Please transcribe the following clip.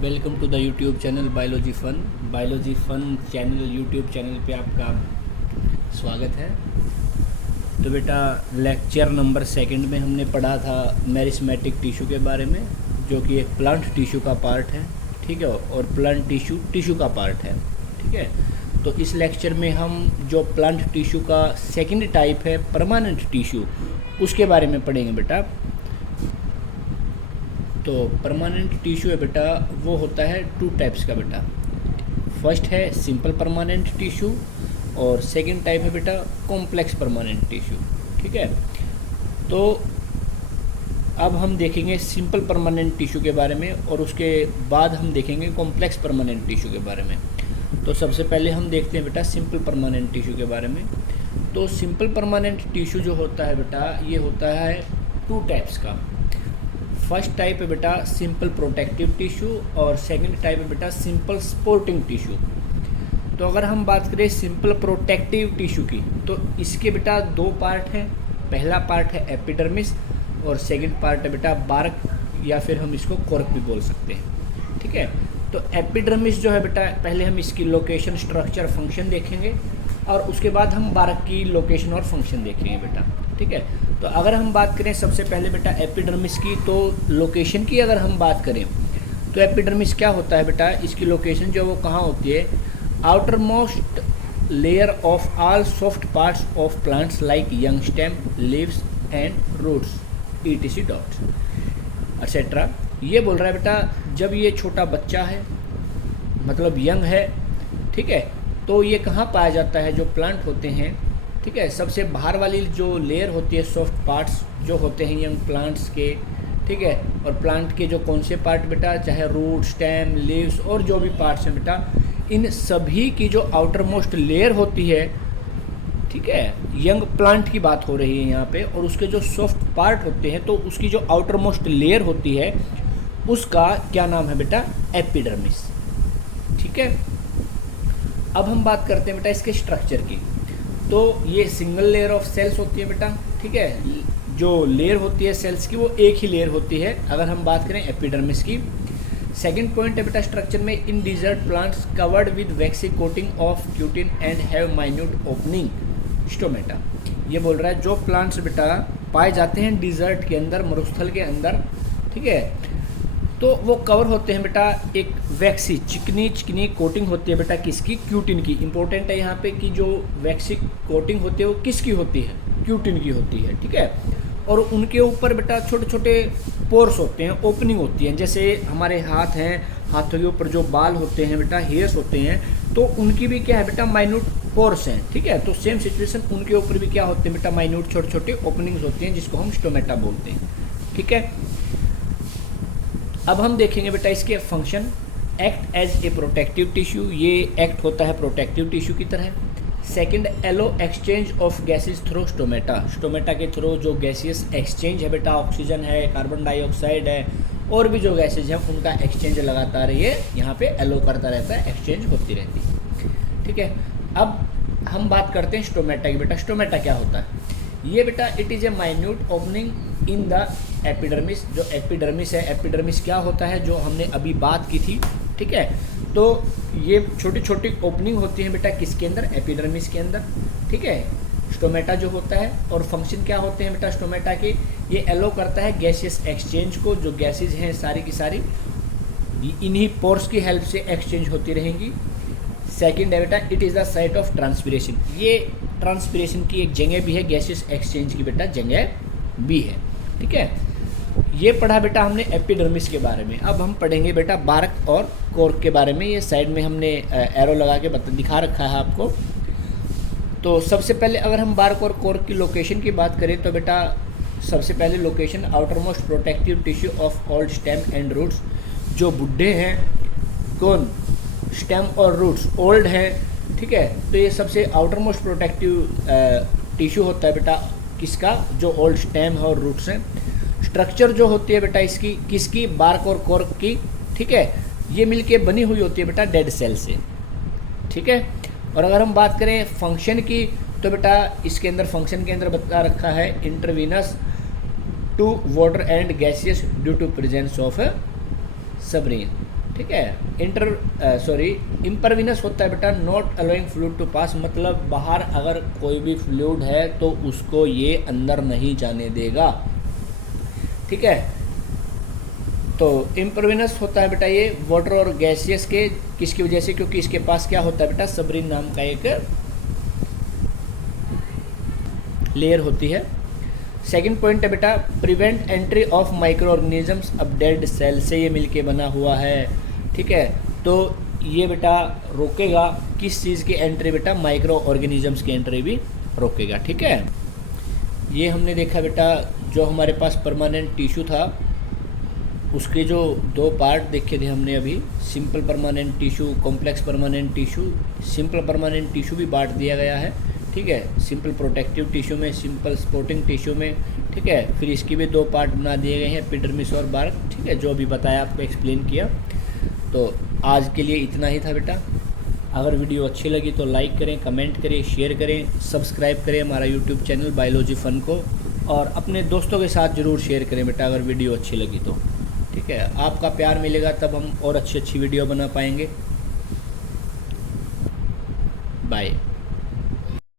Welcome to the YouTube channel biology fun channel YouTube channel पे आपका स्वागत है। तो बेटा लेक्चर नंबर सेकंड में हमने पढ़ा था मेरिस्मेटिक टिश्यू के बारे में, जो कि एक प्लांट टिश्यू का पार्ट है, ठीक है, और प्लांट टिश्यू का पार्ट है, ठीक है। तो इस लेक्चर में हम जो प्लांट टिश्यू का सेकंड टाइप है परमानेंट टिश्यू, उसके बारे में पढ़ेंगे बेटा। तो परमानेंट टिश्यू है बेटा, वो होता है टू टाइप्स का बेटा। फर्स्ट है सिंपल परमानेंट टिश्यू और सेकंड टाइप है बेटा कॉम्प्लेक्स परमानेंट टिश्यू, ठीक है। तो अब हम देखेंगे सिंपल परमानेंट टिश्यू के बारे में और उसके बाद हम देखेंगे कॉम्प्लेक्स परमानेंट टिश्यू के बारे में। तो सबसे पहले हम देखते हैं बेटा सिंपल परमानेंट टिश्यू के बारे में। तो सिंपल परमानेंट टिश्यू जो होता है बेटा, ये होता है टू टाइप्स का। फर्स्ट टाइप है बेटा सिंपल प्रोटेक्टिव टिश्यू और सेकंड टाइप है बेटा सिंपल सपोर्टिंग टिश्यू। तो अगर हम बात करें सिंपल प्रोटेक्टिव टिश्यू की, तो इसके बेटा दो पार्ट हैं। पहला पार्ट है एपिडर्मिस और सेकंड पार्ट है बेटा बार्क, या फिर हम इसको कॉर्क भी बोल सकते हैं, ठीक है। तो एपिडर्मिस जो है बेटा, पहले हम इसकी लोकेशन, स्ट्रक्चर, फंक्शन देखेंगे और उसके बाद हम बार्क की लोकेशन और फंक्शन देखेंगे बेटा, ठीक है। तो अगर हम बात करें सबसे पहले बेटा एपिडर्मिस की, तो लोकेशन की अगर हम बात करें तो एपिडर्मिस क्या होता है बेटा, इसकी लोकेशन जो वो कहाँ होती है, outer most layer of all soft parts of plants like young stem, leaves and roots ETC dots etcetera. ये बोल रहा है बेटा जब ये छोटा बच्चा है, मतलब यंग है, ठीक है, तो ये कहाँ पाया जाता है, जो प्लांट होते हैं, ठीक है, सबसे बाहर वाली जो लेयर होती है, सॉफ्ट पार्ट्स जो होते हैं यंग प्लांट्स के, ठीक है, और प्लांट के जो कौन से पार्ट बेटा, चाहे रूट, स्टेम, लीव्स और जो भी पार्ट्स हैं बेटा, इन सभी की जो आउटर मोस्ट लेयर होती है, ठीक है, यंग प्लांट की बात हो रही है यहाँ पे, और उसके जो सॉफ्ट पार्ट होते हैं, तो उसकी जो आउटर मोस्ट लेयर होती है उसका क्या नाम है बेटा, एपिडर्मिस, ठीक है। अब हम बात करते हैं बेटा इसके स्ट्रक्चर की। तो ये सिंगल लेयर ऑफ सेल्स होती है बेटा, ठीक है, जो लेयर होती है सेल्स की वो एक ही लेयर होती है अगर हम बात करें एपिडर्मिस की। सेकंड पॉइंट है बेटा स्ट्रक्चर में, in desert plants covered with waxy coating of cutin and have minute opening stomata. ये बोल रहा है जो प्लांट्स बेटा पाए जाते हैं डिजर्ट के अंदर, मरुस्थल के अंदर, ठीक है, तो वो कवर होते हैं बेटा एक वैक्सी चिकनी कोटिंग होती है बेटा, किसकी, क्यूटिन की। इंपॉर्टेंट है यहाँ पे कि जो वैक्सी कोटिंग होती है वो किसकी होती है, क्यूटिन की होती है, ठीक है। और उनके ऊपर बेटा छोटे छोटे पोर्स होते हैं, ओपनिंग होती है, जैसे हमारे हाथ हैं, हाथों के ऊपर जो बाल होते हैं बेटा, हेयर्स होते हैं, तो उनकी भी क्या है बेटा, माइन्यूट पोर्स हैं, ठीक है। तो सेम सिचुएशन उनके ऊपर भी क्या होते हैं बेटा, माइन्यूट छोटे छोटे ओपनिंग्स होती हैं, जिसको हम स्टोमेटा बोलते हैं, ठीक है। अब हम देखेंगे बेटा इसके function. Act as a protective tissue, ये एक्ट होता है प्रोटेक्टिव टिश्यू की तरह। Second, allow exchange of gases through stomata, stomata के थ्रू जो गैसियस एक्सचेंज है बेटा, ऑक्सीजन है, कार्बन डाइऑक्साइड है, और भी जो गैसेज हैं उनका एक्सचेंज लगातार ये यहाँ पे एलो करता रहता है, एक्सचेंज होती रहती है, ठीक है। अब हम बात करते हैं स्टोमेटा की बेटा। स्टोमेटा क्या होता है, ये बेटा it is a minute opening in the epidermis. जो एपिडर्मिस है, एपिडर्मिस क्या होता है जो हमने अभी बात की थी, ठीक है। तो ये छोटी छोटी ओपनिंग होती है बेटा किसके अंदर, एपिडर्मिस के अंदर, ठीक है, स्टोमेटा जो होता है। और फंक्शन क्या होते हैं बेटा स्टोमेटा के, ये एलो करता है गैसियस एक्सचेंज को, जो गैसेज हैं सारी की सारी इन्हीं पोर्स की हेल्प से एक्सचेंज होती रहेंगी। सेकंड है बेटा it is the site of transpiration, ये ट्रांसपिरेशन की एक जगह भी है, गैसियस एक्सचेंज की बेटा जगह भी है, ठीक है। ये पढ़ा बेटा हमने एपिडर्मिस के बारे में। अब हम पढ़ेंगे बेटा बार्क और कॉर्क के बारे में। ये साइड में हमने एरो लगा के दिखा रखा है आपको। तो सबसे पहले अगर हम बार्क और कॉर्क की लोकेशन की बात करें तो बेटा सबसे पहले location, outer most protective tissue of old stem and roots, जो बुढ़े हैं, कौन, स्टेम और रूट्स ओल्ड हैं, ठीक है, तो ये सबसे आउटर मोस्ट प्रोटेक्टिव टिश्यू होता है बेटा किसका, जो ओल्ड स्टेम है और रूट्स हैं। स्ट्रक्चर जो होती है बेटा इसकी किसकी, बार्क और कॉर्क की, ठीक है, ये मिलके बनी हुई होती है बेटा डेड सेल से, ठीक है। और अगर हम बात करें फंक्शन की तो बेटा इसके अंदर फंक्शन के अंदर बता रखा है impervious to water and gaseous due to presence of suberin, ठीक है। इम्परविनस होता है बेटा not allowing fluid to pass, मतलब बाहर अगर कोई भी फ्लूइड है तो उसको ये अंदर नहीं जाने देगा। ठीक है, तो इम्परविनस होता है बेटा ये वाटर और गैसियस के, किसकी वजह से, क्योंकि इसके पास क्या होता है बेटा, सबरीन नाम का एक लेयर होती है। सेकंड पॉइंट है बेटा prevent entry of micro organisms अब डेड सेल से ये मिलके बना हुआ है। ठीक है, तो ये बेटा रोकेगा किस चीज़ की एंट्री बेटा, माइक्रो ऑर्गेनिजम्स की एंट्री भी रोकेगा। ठीक है, ये हमने देखा बेटा जो हमारे पास परमानेंट टिश्यू था उसके जो दो पार्ट देखे थे हमने अभी, simple permanent tissue, complex permanent tissue. Simple permanent tissue भी बांट दिया गया है। ठीक है, सिंपल प्रोटेक्टिव टिश्यू में, सिंपल सपोर्टिंग टिश्यू में। ठीक है, फिर इसकी भी दो पार्ट बना दिए गए हैं, एपिडर्मिस और बार्क। ठीक है, जो अभी बताया आपको एक्सप्लेन किया। तो आज के लिए इतना ही था बेटा। अगर वीडियो अच्छी लगी तो लाइक करें, कमेंट करें, शेयर करें, सब्सक्राइब करें हमारा यूट्यूब चैनल बायोलॉजी फन को, और अपने दोस्तों के साथ ज़रूर शेयर करें बेटा अगर वीडियो अच्छी लगी तो। ठीक है, आपका प्यार मिलेगा तब हम और अच्छी अच्छी वीडियो बना पाएंगे। बाय।